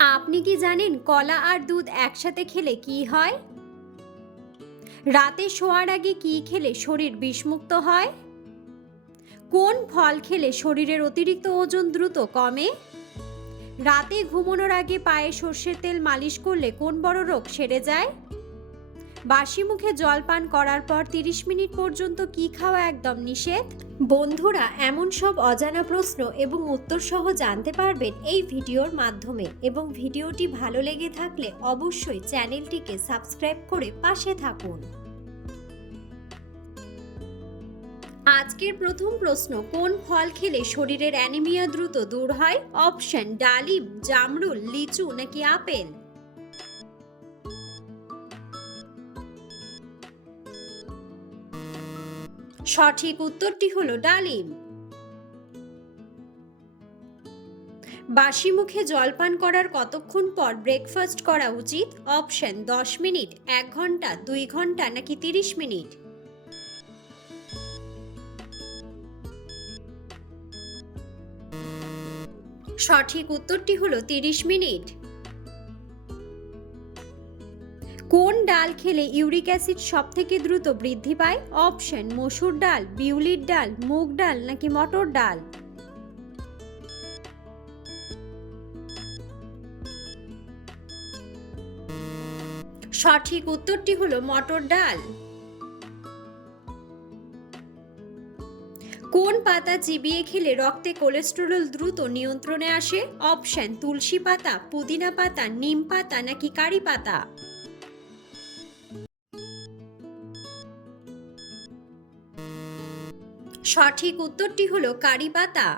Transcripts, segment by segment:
আপনি কি জানেন কলা আর দুধ একসাথে খেলে কি হয়? রাতে শোয়ার আগে কি খেলে শরীর বিষমুক্ত হয়? কোন ফল খেলে শরীরের অতিরিক্ত ওজন দ্রুত কমে? রাতে ঘুমানোর আগে পায়ে সর্ষের তেল মালিশ করলে কোন বড় রোগ সেরে যায়? বাসি মুখে জল পান করার পর 30 মিনিট পর্যন্ত কি খাওয়া একদম নিষেধ? বন্ধুরা, এমন সব অজানা প্রশ্ন এবং উত্তর সহ জানতে পারবেন এই ভিডিওর মাধ্যমে, এবং ভিডিওটি ভালো লেগে থাকলে অবশ্যই চ্যানেলটিকে সাবস্ক্রাইব করে পাশে থাকুন। আজকের প্রথম প্রশ্ন, কোন ফল খেলে শরীরের অ্যানিমিয়া দ্রুত দূর হয়? অপশন: ডালিম, জামরুল, লিচু নাকি আপেল? সঠিক উত্তরটি হলো ডালিম। বাসি মুখে জলপান করার কতক্ষণ পর ব্রেকফাস্ট করা উচিত? অপশন: 10 মিনিট, 1 ঘন্টা, 2 ঘন্টা নাকি 30 মিনিট? সঠিক উত্তরটি হলো 30 মিনিট। কোন ডাল খেলে ইউরিক অ্যাসিড সবথেকে দ্রুত বৃদ্ধি পায়? অপশন: মসুর ডাল, বিউলির ডাল, মুগ ডাল নাকি মটর ডাল? সঠিক উত্তরটি হলো মটর ডাল। কোন পাতা চিবিয়ে খেলে রক্তে কোলেস্টেরল দ্রুত নিয়ন্ত্রণে আসে? অপশন: তুলসী পাতা, পুদিনা পাতা, নিম পাতা নাকি কারি পাতা? সঠিক উত্তরটি হলো কারি পাতা।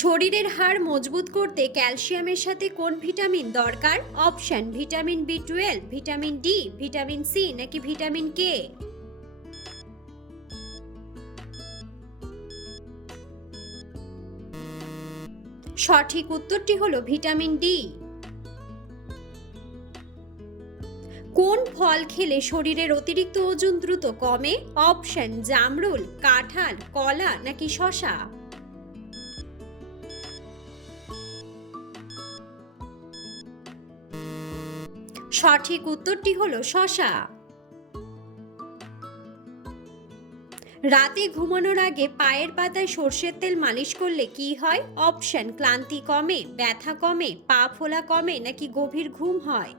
শরীরের হাড় মজবুত করতে ক্যালসিয়ামের সাথে কোন ভিটামিন দরকার? অপশন: ভিটামিন বি12, ভিটামিন ডি, ভিটামিন সি নাকি ভিটামিন কে? সঠিক উত্তরটি হলো ভিটামিন ডি। কোন ফল খেলে শরীরের অতিরিক্ত ওজন দ্রুত কমে? অপশন: জামরুল, কাঁঠাল, কলা নাকি শসা? সঠিক উত্তরটি হলো শসা। রাতে ঘুমানোর আগে পায়ের পাতায় সর্ষের তেল মালিশ করলে কি হয়? অপশন: ক্লান্তি কমে, ব্যথা কমে, পা ফোলা কমে নাকি গভীর ঘুম হয়?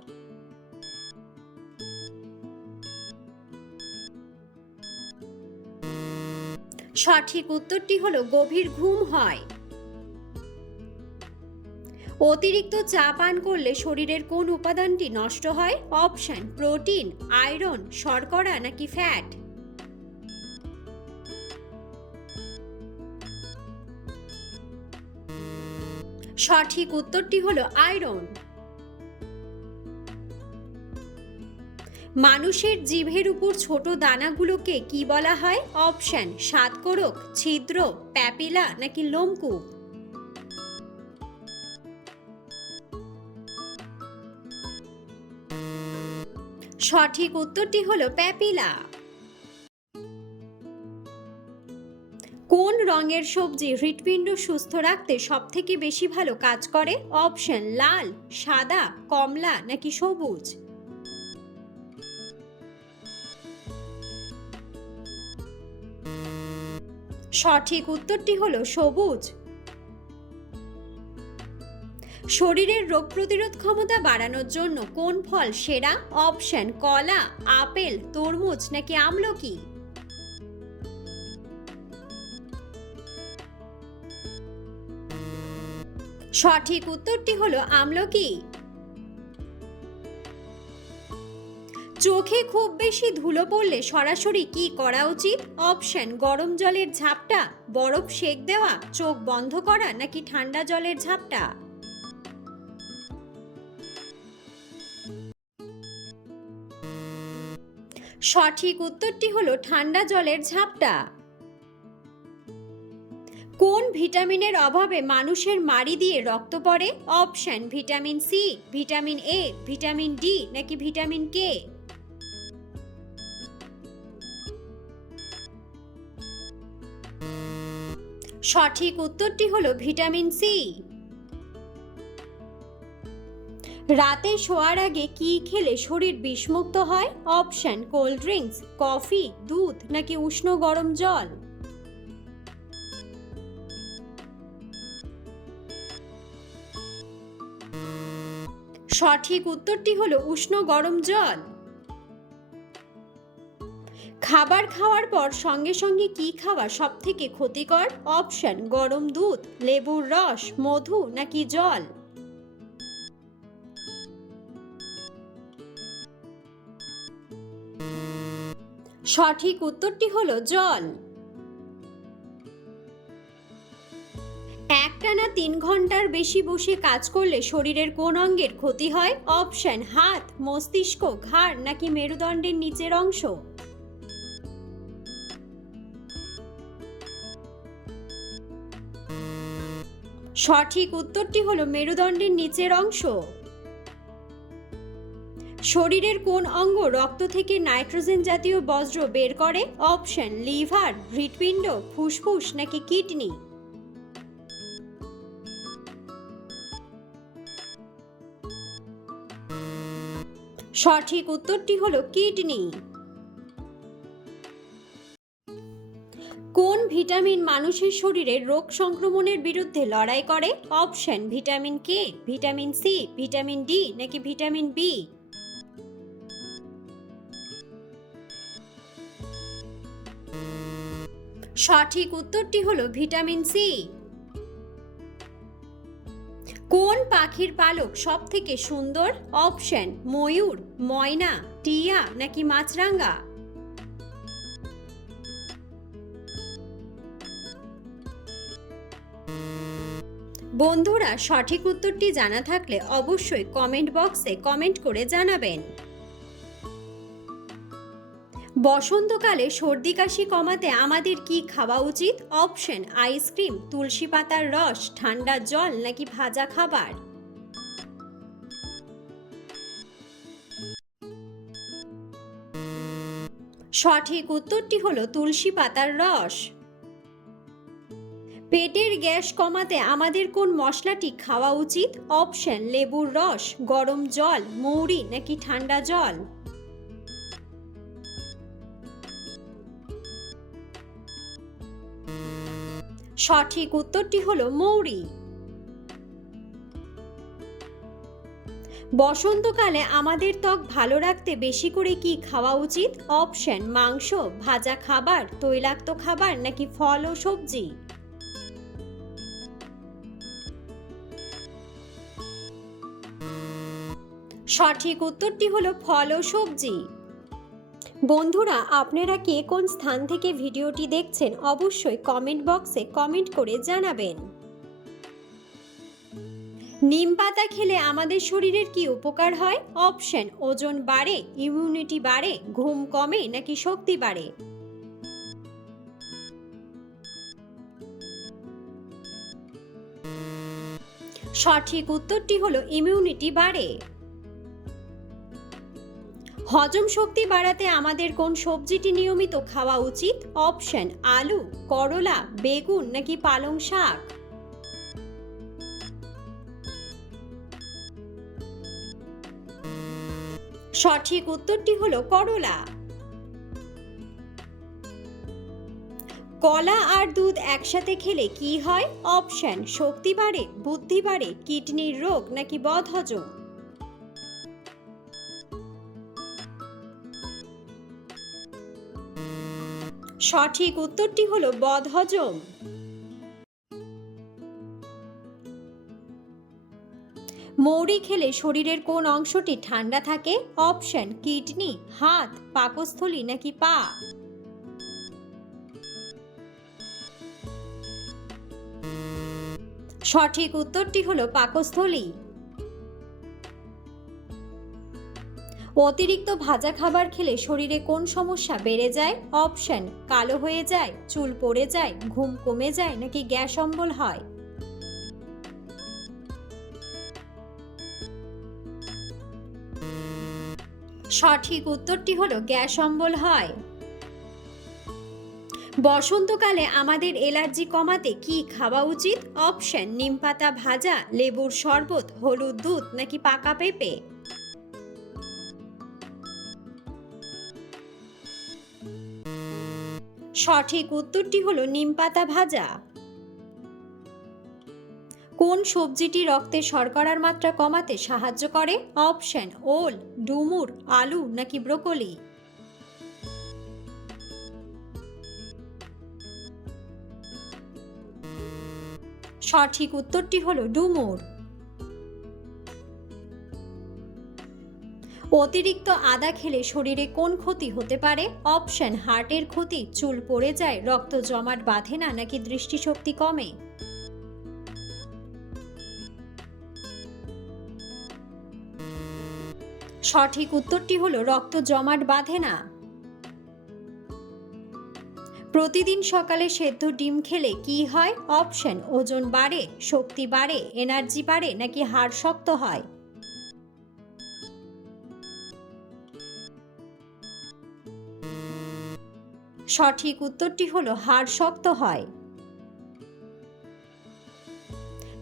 সঠিক উত্তরটি হলো গভীর ঘুম হয়। অতিরিক্ত চা পান করলে শরীরের কোন উপাদানটি নষ্ট হয়? অপশন: প্রোটিন, আয়রন, শর্করা নাকি ফ্যাট? সঠিক উত্তরটি হলো আয়রন। মানুষের জিভের উপর ছোট দানাগুলোকে কি বলা হয়? অপশন: স্বাদকোরক, ছিদ্র, প্যাপিলা নাকি লোমকূপ? সঠিক উত্তরটি হলো প্যাপিলা। কোন রঙের সবজি হৃৎপিণ্ড সুস্থ রাখতে সবথেকে বেশি ভালো কাজ করে? অপশন: লাল, সাদা, কমলা নাকি সবুজ? সঠিক উত্তরটি হলো সবুজ। শরীরের রোগ প্রতিরোধ ক্ষমতা বাড়ানোর জন্য কোন ফল সেরা? অপশন: কলা, আপেল, তরমুজ নাকি আমলকি? সঠিক উত্তরটি হলো আমলকি। চোখে খুব বেশি ধুলো পড়লে সরাসরি কি করা উচিত? অপশন: গরম জলের ঝাপটা, বরফ সেঁক দেওয়া, চোখ বন্ধ করা নাকি ঠান্ডা জলের ঝাপটা? সঠিক উত্তরটি হলো ঠান্ডা জলের ঝাপটা। কোন ভিটামিনের অভাবে মানুষের মাড়ি দিয়ে রক্ত পড়ে? Option: vitamin C, vitamin A, vitamin D নাকি ভিটামিন কে? সঠিক উত্তরটি হলো ভিটামিন সি। রাতে শোয়ার আগে কি খেলে শরীর বিষমুক্ত হয়? অপশন কোল্ড ড্রিঙ্কস, কফি, দুধ নাকি উষ্ণ গরম জল। সঠিক উত্তরটি হলো উষ্ণ গরম জল। খাবার খাওয়ার পর সঙ্গে সঙ্গে কি খাওয়া সব থেকে ক্ষতিকর? অপশন গরম দুধ, লেবুর রস, মধু নাকি জল। সঠিক উত্তরটি হলো জল। একটানা 3 ঘন্টার বেশি বসে কাজ করলে শরীরের কোন অঙ্গের ক্ষতি হয়? অপশন হাত, মস্তিষ্ক, ঘাড় নাকি মেরুদণ্ডের নিচের অংশ। সঠিক উত্তরটি হলো মেরুদণ্ডের নিচের অংশ। শরীরের কোন অঙ্গ রক্ত থেকে নাইট্রোজেন জাতীয় বজ্র বের করে? অপশন লিভার, হৃৎপিণ্ড, ফুসফুস নাকি কিডনি। সঠিক উত্তরটি হলো কিডনি। কোন ভিটামিন মানুষের শরীরে রোগ সংক্রমণের বিরুদ্ধে লড়াই করে? Option vitamin K, vitamin C, vitamin D নাকি ভিটামিন বি। সঠিক উত্তরটি হলো ভিটামিন সি। কোন পাখির পালক সব থেকে সুন্দর? অপশন ময়ূর, ময়না, টিয়া নাকি মাছরাঙা। বন্ধুরা, সঠিক উত্তরটি জানা থাকলে অবশ্যই কমেন্ট বক্সে কমেন্ট করে জানাবেন। বসন্তকালে সর্দি কাশি কমাতে আমাদের কি খাওয়া উচিত? অপশন আইসক্রিম, তুলসী পাতার রস, ঠান্ডা জল নাকি ভাজা খাবার। সঠিক উত্তরটি হলো তুলসী পাতার রস। পেটের গ্যাস কমাতে আমাদের কোন মশলাটি খাওয়া উচিত? অপশন লেবুর রস, গরম জল, মৌরি নাকি ঠান্ডা জল। সঠিক উত্তরটি হলো মৌরি। বসন্তকালে আমাদের ত্বক ভালো রাখতে বেশি করে কি খাওয়া উচিত? অপশন মাংস, ভাজা খাবার, তৈলাক্ত খাবার নাকি ফল ও সবজি। সঠিক উত্তরটি হলো ফল ও সবজি। বন্ধুরা, আপনারা কে কোন স্থান থেকে ভিডিওটি দেখছেন অবশ্যই কমেন্ট বক্সে কমেন্ট করে জানাবেন। নিম পাতা খেলে আমাদের শরীরের কি উপকার হয়? অপশন ওজন বাড়ে, ইমিউনিটি বাড়ে, ঘুম কমে নাকি শক্তি বাড়ে। সঠিক উত্তরটি হলো ইমিউনিটি বাড়ে। হজম শক্তি বাড়াতে আমাদের কোন সবজিটি নিয়মিত খাওয়া উচিত? অপশন আলু, করলা, বেগুন নাকি পালং শাক। সঠিক উত্তরটি হলো করলা। কলা আর দুধ একসাথে খেলে কি হয়? অপশন শক্তি বাড়ে, বুদ্ধি বাড়ে, কিডনির রোগ নাকি বদহজম। সঠিক উত্তরটি হলো বদহজম। মৌরি খেলে শরীরের কোন অংশটি ঠান্ডা থাকে? অপশন কিডনি, হাত, পাকস্থলী নাকি পা। সঠিক উত্তরটি হলো পাকস্থলী। অতিরিক্ত ভাজা খাবার খেলে শরীরে কোন সমস্যা বেড়ে যায়? অপশন কালো হয়ে যায়, চুল পড়ে যায়, ঘুম কমে যায় নাকি গ্যাস অম্বল হয়। সঠিক উত্তরটি হলো গ্যাস অম্বল হয়। বসন্তকালে আমাদের অ্যালার্জি কমাতে কি খাওয়া উচিত? অপশন: নিমপাতা ভাজা, লেবুর শরবত, হলুদ দুধ নাকি পাকা পেঁপে। সঠিক উত্তরটি হলো নিমপাতা ভাজা। কোন সবজিটি রক্তে শর্করার মাত্রা কমাতে সাহায্য করে? অপশন: ওল, ডুমুর, আলু নাকি ব্রোকলি। সঠিক উত্তরটি হলো ডুমুর। অতিরিক্ত আদা খেলে শরীরে কোন ক্ষতি হতে পারে? অপশন: হার্টের ক্ষতি, চুল পড়ে যায়, রক্ত জমাট বাঁধে না নাকি দৃষ্টিশক্তি কমে। সঠিক উত্তরটি হলো রক্ত জমাট বাঁধে না। প্রতিদিন সকালে সেদ্ধ ডিম খেলে কি হয়? অপশন: ওজন বাড়ে, শক্তি বাড়ে, এনার্জি বাড়ে নাকি হাড় শক্ত হয়। সঠিক উত্তরটি হলো হাড় শক্ত হয়।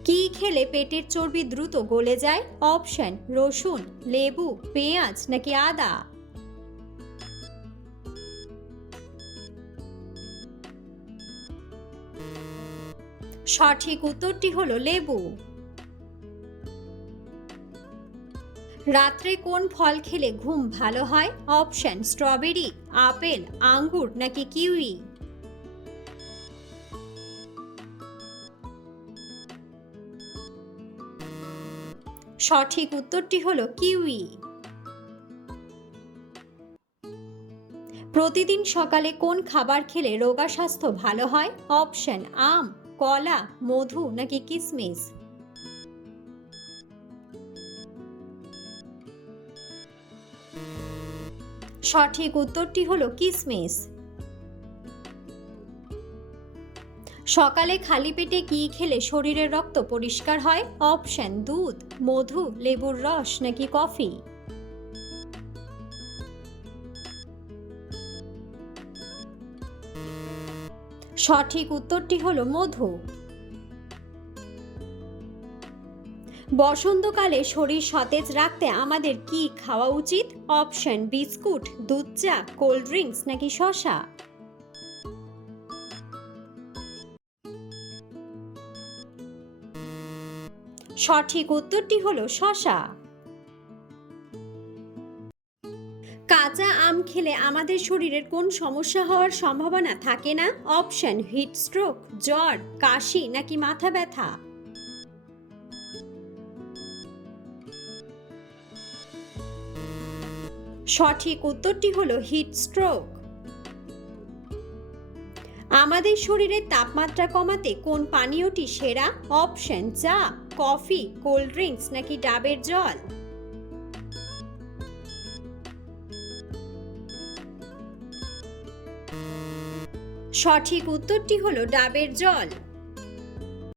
কি খেলে পেটের চর্বি দ্রুত গলে যায়? অপশন: রসুন, লেবু, পেঁয়াজ নাকি আদা। সঠিক উত্তরটি হলো লেবু। রাত্রে কোন ফল খেলে ঘুম ভালো হয়? অপশন: স্ট্রবেরি, আপেল, আঙ্গুর নাকি কিউই। সঠিক উত্তরটি হলো কিউই। প্রতিদিন সকালে কোন খাবার খেলে রোগা স্বাস্থ্য ভালো হয়? অপশন: আম, কলা, মধু নাকি কিশমিশ। সঠিক উত্তরটি হলো কিশমিশ। সকালে খালি পেটে কি খেলে শরীরের রক্ত পরিষ্কার হয়? অপশন: দুধ, মধু, লেবুর রস নাকি কফি। সঠিক উত্তরটি হলো মধু। বসন্তকালে শরীর সতেজ রাখতে আমাদের কি খাওয়া উচিত? অপশন: বিস্কুট, দুধ চা, কোল্ড ড্রিঙ্কস নাকি শসা। সঠিক উত্তরটি হলো শসা। কাঁচা আম খেলে আমাদের শরীরের কোন সমস্যা হওয়ার সম্ভাবনা থাকে না? অপশন: হিট স্ট্রোক, জ্বর, কাশি নাকি মাথা ব্যথা। সঠিক উত্তরটি হলো হিট স্ট্রোক। আমাদের শরীরের তাপমাত্রা কমাতে কোন পানীয়টি সেরা? অপশন: চা, কফি, কোল্ড ড্রিঙ্কস নাকি ডাবের জল। সঠিক উত্তরটি হলো ডাবের জল।